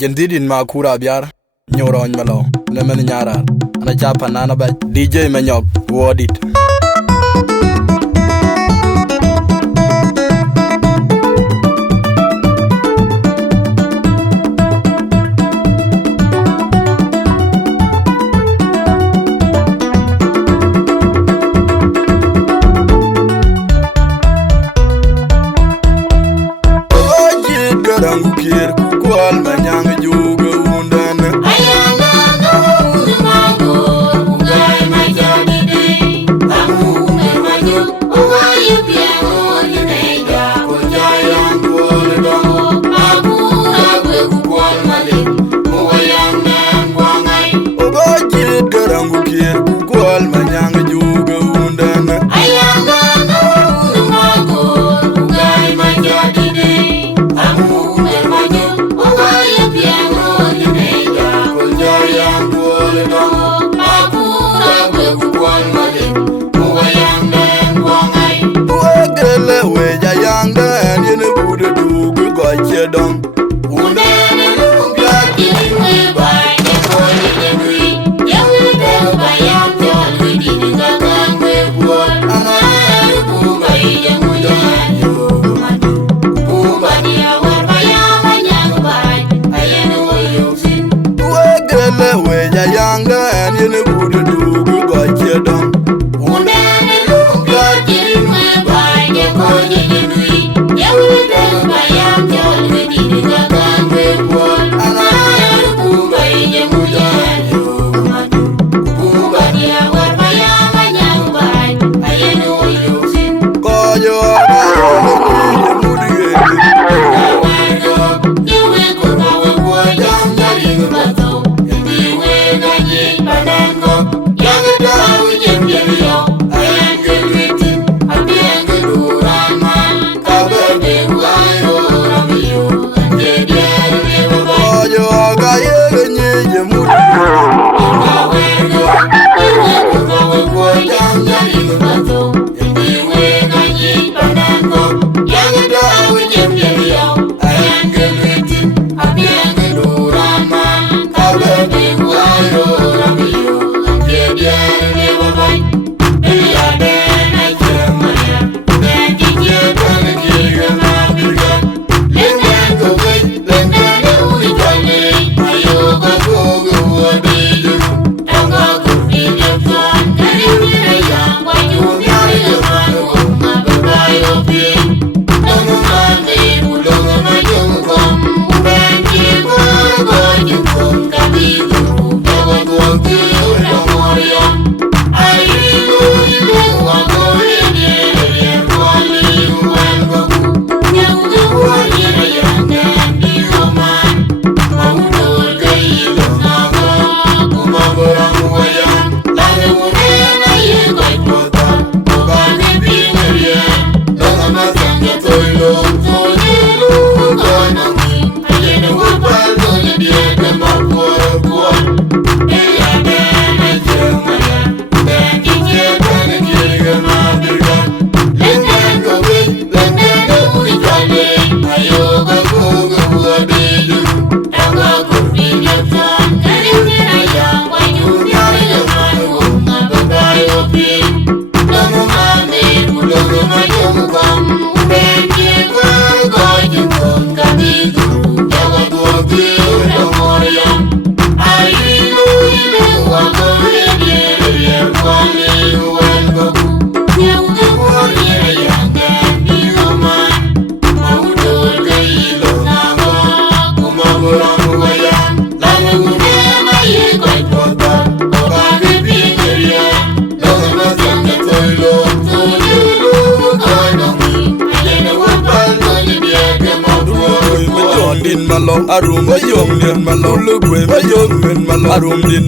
Jeziirdit Makur Abiar, Nyoor Malou, Lemen Nyarar, and a Japan Nana DJ Manyok, word it. Garang Kiir kukwal manyang juga undan Ayen Makur Abiar majadidi Tamu maju Uwayu piangon Dinka Kujayang kual dong Makur Aguek kukwal malik Uwayang nang wangai Ogajit Garang Kiir kukwal manyang juga undan Ayen Makur Abiar majadidi Tamu maju Uwayu piangon Dinka Kujayang kual dong Makur Aguek kukwal malik Uwayang nang wangai Wagele wejayang dan yene budu dugu gajah dong Unene lumpia kini bai ne koi ne lui yang de bayam jol di gagang we buat angaru bubai yang mujan yo madu bubani awar bayam anyang bai ayen oyusin Wagele wejayang dan yene budu dugu gajah dong Unene lumpia kini bai ne koi ne lui yang de bayam jol di gagang we buat angaru bubai yang mujan yo madu bubani awar bayam anyang bai ayen oyusin Kaya Malou, arum bayom din Malou, lukwe bayom din Malou, arum din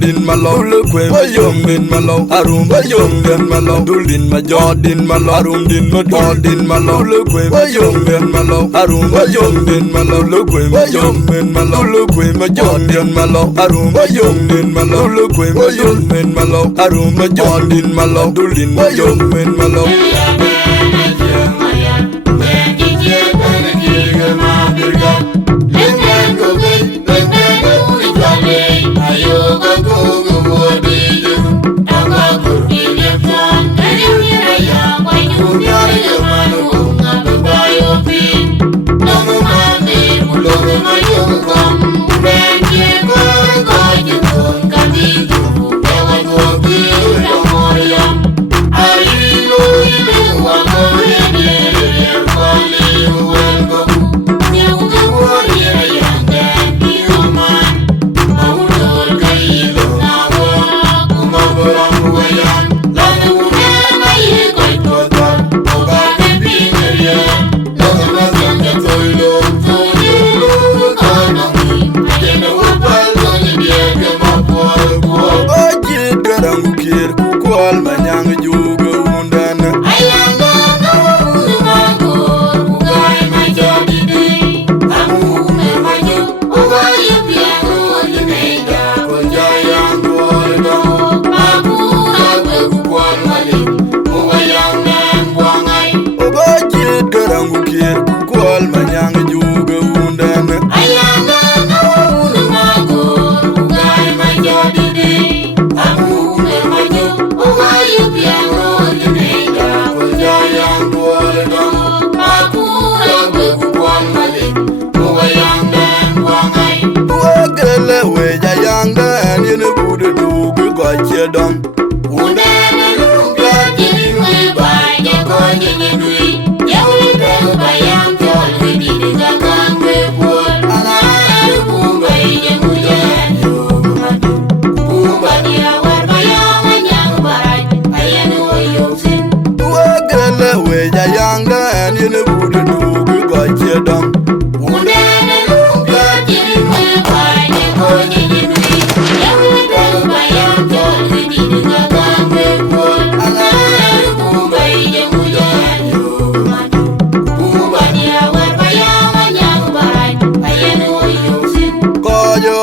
din Malou, lukwe bayom din Malou, arum bayom din Malou, dulin din Malou, arum din Malou, lukwe bayom din Malou, arum bayom din Malou, lukwe bayom din Malou, lukwe bayom din Malou, arum bayom din Malou, lukwe bayom din Malou, arum bayom din Malou, dulin din Malou. Ayen Garang Kiir Kual Manyang Juga Undan Ayana Awunu Makur Ugai Majodide Amune Majo Ugai Piano Jinega Jayang Dualadam Makur Abiar Kual Malik Uwayang Dan Wangai Wagele Wejayang Dan Yenubudu Dugu Gachedam Udana Lumpia Jinwe Baye Konyinui Yawite Bayam Jol Dinka Kangwe Pol Alaru Kumbai Yemujan Yogumadu Kumbadia Warbayam Anyang Barai Ayen Oyoksin Wagele Wejayang Dan Yenubudu Dugu Gachedam Udana Lumpia Jinwe Baye Konyinui Yawite Bayam Jol Dinka Kangwe Pol Alaru Kumbai Yemujan Yogumadu Kumbadia Warbayam Anyang Barai Ayen Oyoksin Koyo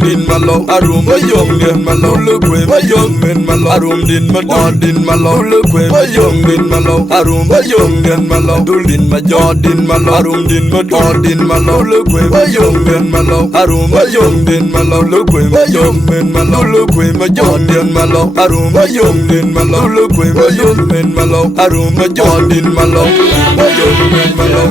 Din Malou, Arum Bayong Din Malou, Lueth Bayong Din Malou, Arum Din Major Din Malou, Lueth Bayong Din Malou, Arum Bayong Din Malou, Dulin Major Din Malou, Arum Din Major Din Malou, Lueth Bayong Din Malou, Arum Bayong Din Malou, Lueth Bayong Din Malou, Lueth Major Din Malou, Arum Bayong Din Malou, Lueth Bayong Din Malou, Arum Major Din Malou, Bayong Din Malou.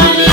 I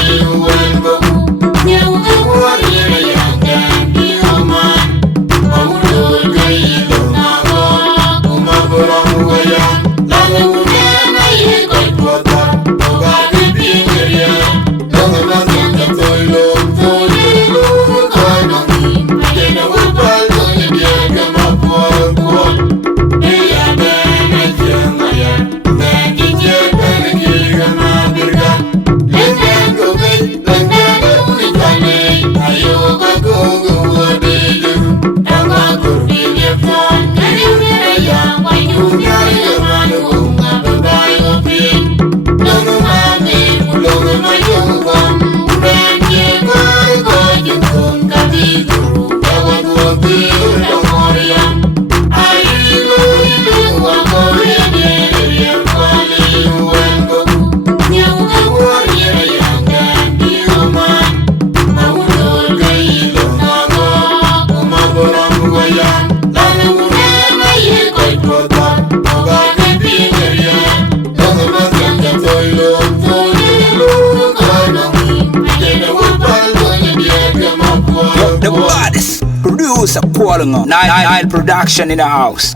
baddest producer calling up. Nile production in the house.